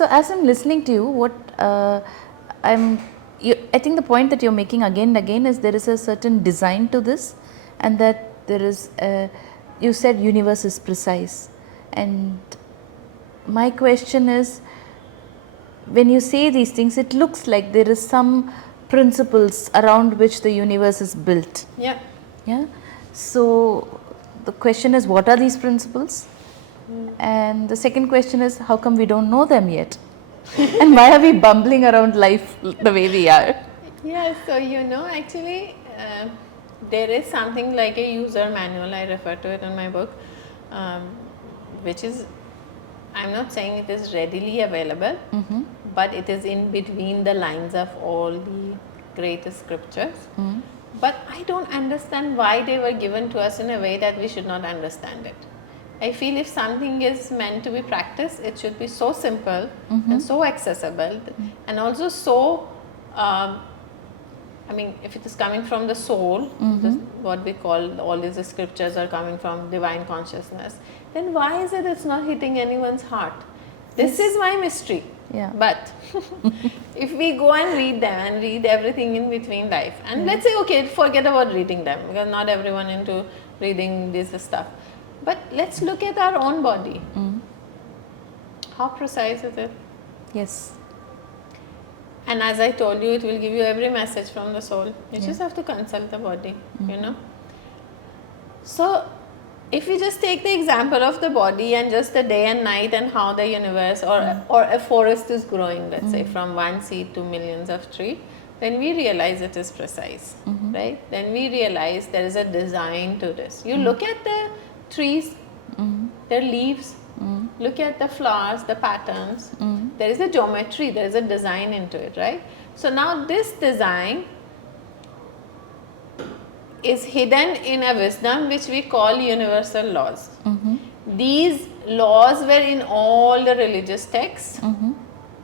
So as I'm listening to you, I think the point that you're making again and again is there is a certain design to this, and that there is you said universe is precise, and my question is, when you say these things, it looks like there is some principles around which the universe is built. Yeah. Yeah. So the question is, what are these principles? And the second question is, how come we don't know them yet? And why are we bumbling around life the way we are? Yeah, so actually, there is something like a user manual, I refer to it in my book, which is, I'm not saying it is readily available, but it is in between the lines of all the great scriptures. But I don't understand why they were given to us in a way that we should not understand it. I feel if something is meant to be practiced, it should be so simple and so accessible, and also so, if it is coming from the soul, what we call all these scriptures are coming from divine consciousness, then why is it it's not hitting anyone's heart? This is my mystery. Yeah. But if we go and read them and read everything in between life, and let's say, okay, forget about reading them, because not everyone into reading this stuff. But let's look at our own body. How precise is it? Yes. And as I told you, it will give you every message from the soul. You just have to consult the body, So, if we just take the example of the body and just the day and night and how the universe or a forest is growing, let's say, from one seed to millions of trees, then we realize it is precise, right? Then we realize there is a design to this. You look at the trees, their leaves, look at the flowers, the patterns. There is a geometry, there is a design into it, right? So now this design is hidden in a wisdom which we call universal laws. These laws were in all the religious texts.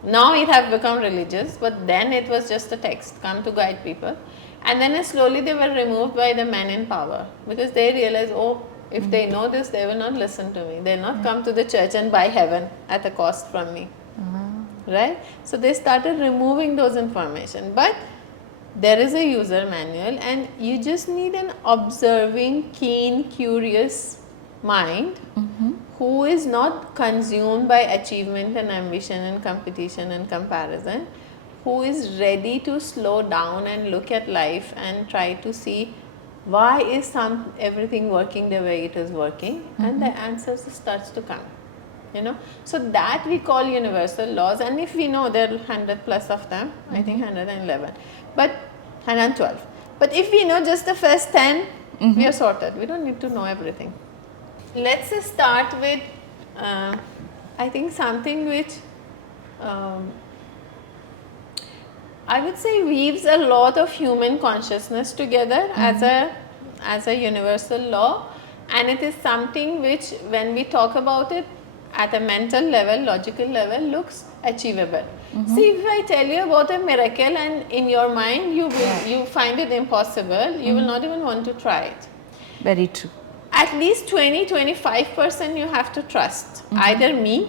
Now it have become religious, but then it was just a text come to guide people. And then slowly they were removed by the men in power, because they realized, oh, if they know this, they will not listen to me. They will not come to the church and buy heaven at a cost from me. Right? So they started removing those information. But there is a user manual, and you just need an observing, keen, curious mind who is not consumed by achievement and ambition and competition and comparison, who is ready to slow down and look at life and try to see why is everything working the way it is working, and the answers starts to come. So that we call universal laws, and if we know there are 100 plus of them, I think 111, but 112. But if we know just the first 10, we are sorted. We don't need to know everything. Let's start with, I think something which I would say weaves a lot of human consciousness together as a universal law, and it is something which, when we talk about it at a mental level, logical level, looks achievable. See, if I tell you about a miracle and in your mind you find it impossible, you will not even want to try it. Very true. At least 20-25% you have to trust either me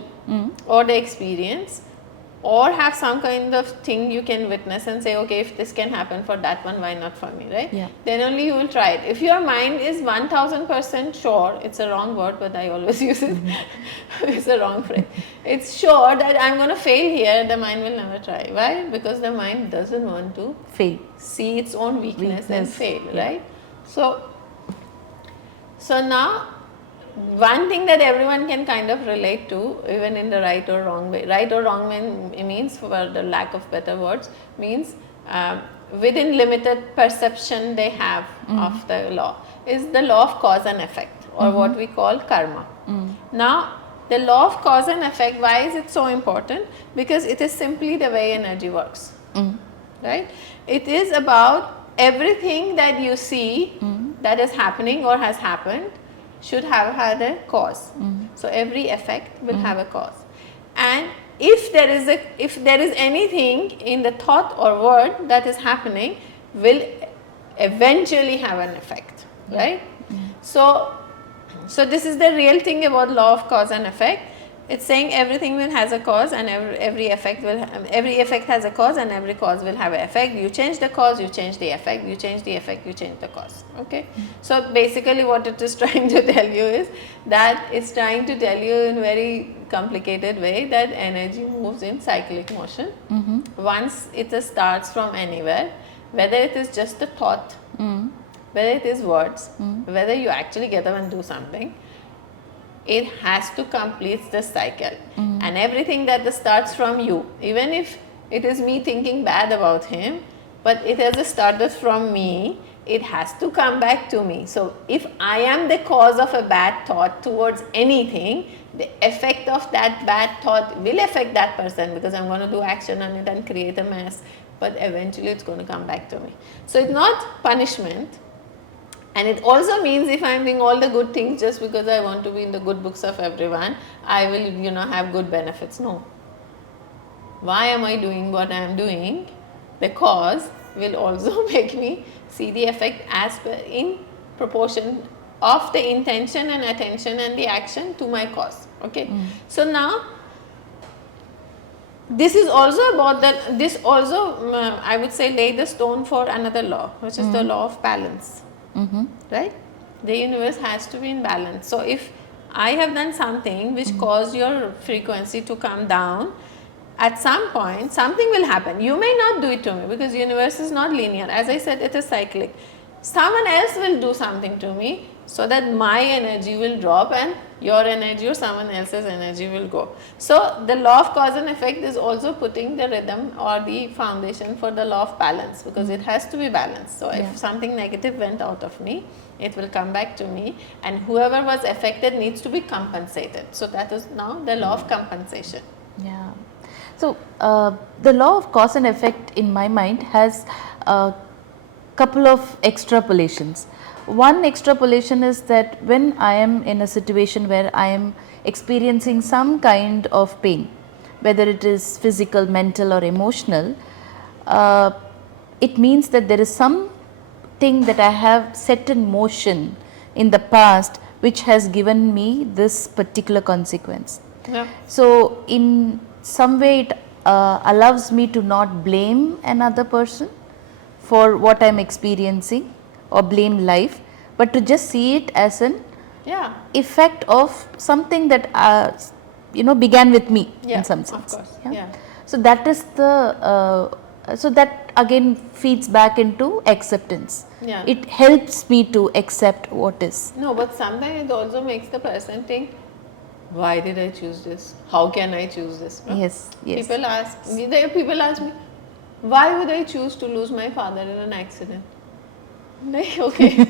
or the experience, or have some kind of thing you can witness and say, okay, if this can happen for that one, why not for me, right? Yeah. Then only you will try it. If your mind is 1000% sure, it's a wrong word, but I always use it, it's a wrong phrase. It's sure that I'm going to fail here, the mind will never try. Why? Because the mind doesn't want to fail, see its own weakness. And fail, right? So now, one thing that everyone can kind of relate to, even in the right or wrong way. Right or wrong means, for the lack of better words, means within limited perception they have of the law, is the law of cause and effect, or what we call karma. Now, the law of cause and effect, why is it so important? Because it is simply the way energy works. Right? It is about everything that you see that is happening or has happened should have had a cause. So every effect will have a cause, and if there is anything in the thought or word that is happening, will eventually have an effect, right? So this is the real thing about law of cause and effect. it's saying everything will has a cause, and every effect has a cause, and every cause will have an effect. You change the cause, you change the effect. You change the effect, you change the cause. Okay. So basically, what it is trying to tell you is that it's trying to tell you in very complicated way that energy moves in cyclic motion. Once it starts from anywhere, whether it is just a thought, whether it is words, whether you actually get up and do something, it has to complete the cycle. And everything that starts from you, even if it is me thinking bad about him, but it has started from me, it has to come back to me. So if I am the cause of a bad thought towards anything, the effect of that bad thought will affect that person, because I'm going to do action on it and create a mess, but eventually it's going to come back to me. So it's not punishment. And it also means if I am doing all the good things just because I want to be in the good books of everyone, I will, have good benefits. No. Why am I doing what I am doing? The cause will also make me see the effect as per in proportion of the intention and attention and the action to my cause. Okay. So now, this is also about that. This also, I would say, lay the stone for another law, which is the law of balance. Right? The universe has to be in balance. So if I have done something which caused your frequency to come down, at some point something will happen. You may not do it to me, because universe is not linear. As I said, it is cyclic. Someone else will do something to me so that my energy will drop and your energy or someone else's energy will go. So the law of cause and effect is also putting the rhythm or the foundation for the law of balance, because it has to be balanced. So if something negative went out of me, it will come back to me, and whoever was affected needs to be compensated. So that is now the law of compensation. Yeah. So the law of cause and effect in my mind has a couple of extrapolations. One extrapolation is that when I am in a situation where I am experiencing some kind of pain, whether it is physical, mental or emotional, it means that there is something that I have set in motion in the past which has given me this particular consequence. Yeah. So in some way it allows me to not blame another person for what I am experiencing or blame life, but to just see it as an effect of something that began with me in some sense. Of course. So that is the so that again feeds back into acceptance. It helps me to accept what is. No, but sometimes it also makes the person think, why did I choose this? How can I choose this? No? Yes. People ask me, why would I choose to lose my father in an accident? Like, okay.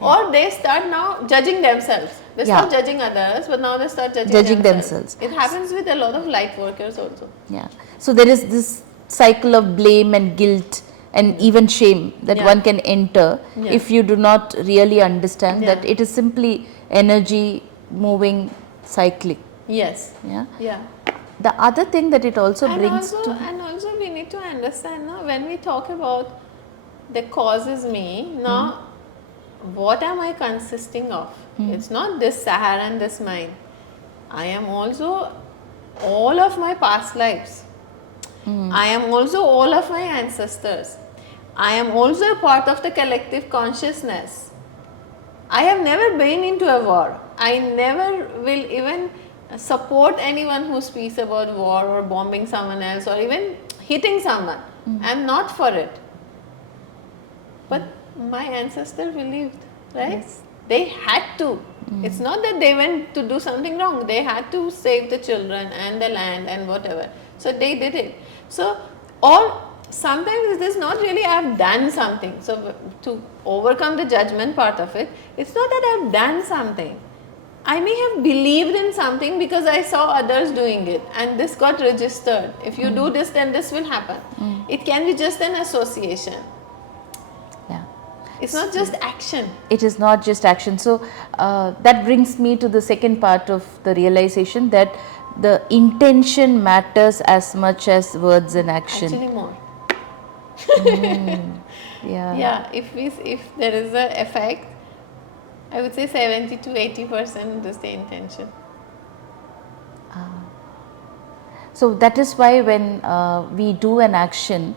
Or they start now judging themselves. They start judging others, but now they start judging themselves. It happens with a lot of light workers also. Yeah. So there is this cycle of blame and guilt and even shame that one can enter if you do not really understand that it is simply energy moving cyclic. Yes. Yeah. The other thing that it also brings and also we need to understand now, when we talk about the cause is me, now what am I consisting of? It's not this Sahar and this mind. I am also all of my past lives. I am also all of my ancestors. I am also a part of the collective consciousness. I have never been into a war. I never will even support anyone who speaks about war or bombing someone else or even hitting someone. I am not for it. But my ancestors believed, right? Yes. They had to. It's not that they went to do something wrong. They had to save the children and the land and whatever. So they did it. So, or sometimes it is not really I have done something. So to overcome the judgment part of it, it's not that I have done something. I may have believed in something because I saw others doing it and this got registered. If you do this, then this will happen. It can be just an association. Yeah. It's not just action. It is not just action. So that brings me to the second part of the realization that the intention matters as much as words and action. Actually more. Yeah. If there is a effect, I would say 70 to 80% is the intention. So that is why when we do an action,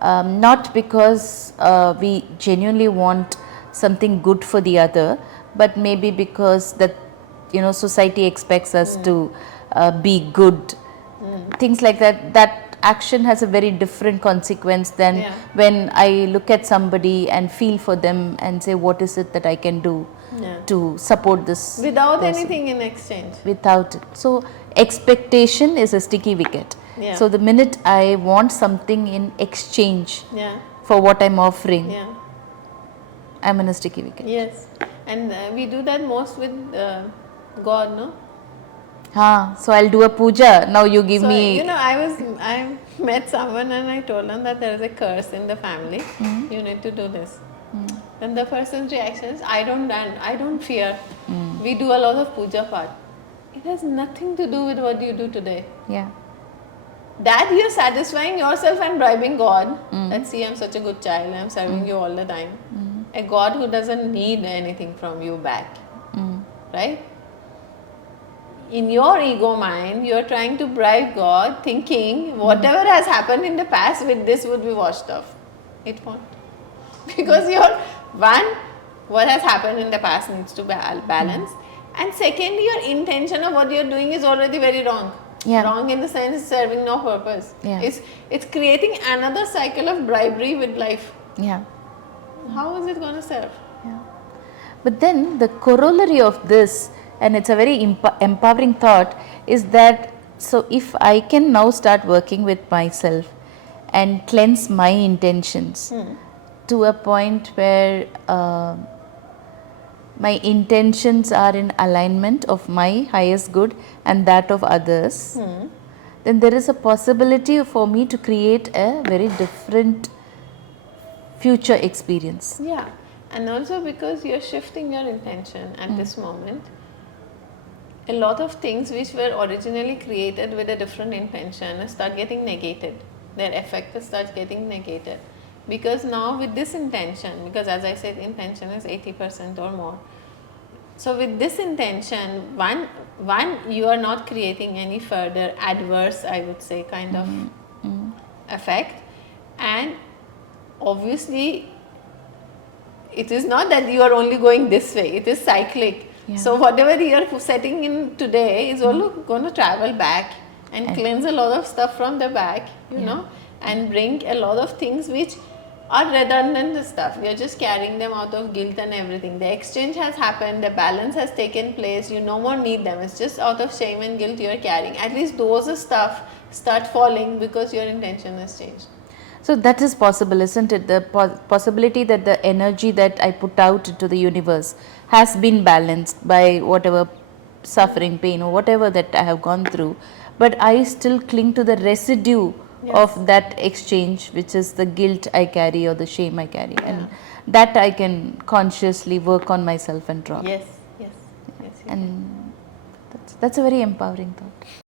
not because we genuinely want something good for the other, but maybe because that, you know, society expects us to be good, things like that, that action has a very different consequence than Yeah. when I look at somebody and feel for them and say, what is it that I can do Yeah. to support this Without person? anything in exchange. Without it. So expectation is a sticky wicket. Yeah. So the minute I want something in exchange Yeah. for what I'm offering, Yeah. I'm in a sticky wicket. Yes. And we do that most with God, no? So I'll do a puja. Now you give So, me. you know, I met someone and I told them that there is a curse in the family. You need to do this. Then the person's reaction is, I don't fear. We do a lot of puja part. It has nothing to do with what you do today. Yeah. That you're satisfying yourself and bribing God. That, see, I'm such a good child, I'm serving you all the time. A God who doesn't need anything from you back. Right? In your ego mind, you're trying to bribe God, thinking whatever has happened in the past with this would be washed off. It won't. Because what has happened in the past needs to be balance. And secondly, your intention of what you're doing is already very wrong. Yeah. Wrong in the sense serving no purpose. Yeah. It's creating another cycle of bribery with life. Yeah. How is it going to serve? Yeah. But then the corollary of this, and it's a very empowering thought, is that so if I can now start working with myself and cleanse my intentions to a point where my intentions are in alignment of my highest good and that of others, then there is a possibility for me to create a very different future experience. Yeah, and also because you're shifting your intention at this moment, a lot of things which were originally created with a different intention start getting negated. Their effect starts getting negated. Because now with this intention, because as I said, intention is 80% or more. So with this intention, one you are not creating any further adverse, I would say, kind of effect. And obviously, it is not that you are only going this way, it is cyclic. Yeah. So whatever you are setting in today is all going to travel back and cleanse a lot of stuff from the back, you know, and bring a lot of things which are redundant stuff. We are just carrying them out of guilt and everything. The exchange has happened, the balance has taken place, you no more need them. It's just out of shame and guilt you are carrying. At least those stuff start falling because your intention has changed. So that is possible, isn't it? The possibility that the energy that I put out into the universe has been balanced by whatever suffering, pain, or whatever that I have gone through, but I still cling to the residue of that exchange, which is the guilt I carry or the shame I carry, and that I can consciously work on myself and drop. Yes, yes, yes. And that's a very empowering thought.